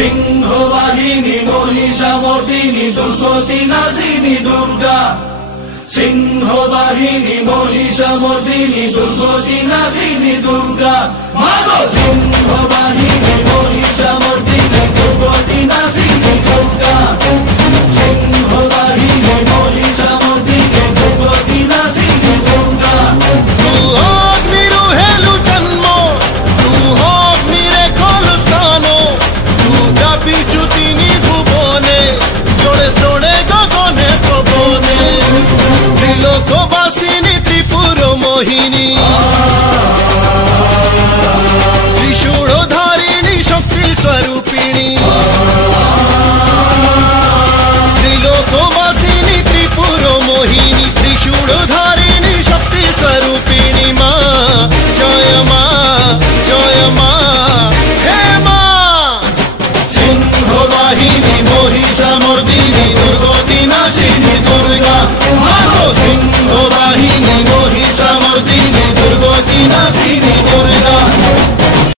সিংহবাহিনী মহিষামর্দিনী দুর্গতি নাশিনী দুর্গা। সিংহবাহিনী মহিষামর্দিনী দুর্গতি নাশিনী দুর্গা। মাগো সিংহবাহিনী মহিষামর্দিনী দুর্গতি নাশিনী দুর্গা। সিংহবাহিনী মহিষামর্দিনী দুর্গতি নাশিনী দুর্গা। লোকবাসিনী ত্রিপুর মোহিনী ত্রিশূলধারিণী শক্তি স্বরূপিণী। ত্রিলোকবাসিনী ত্রিপুর মোহিনী ত্রিশূলধারিণী শক্তি স্বরূপিণী। মা জয় মা জয় মা হে মা। সিংহবাহিনী মহিষামর্দিনী দুর্গতি নাশিনী দুর্গা। মাগো সিংহ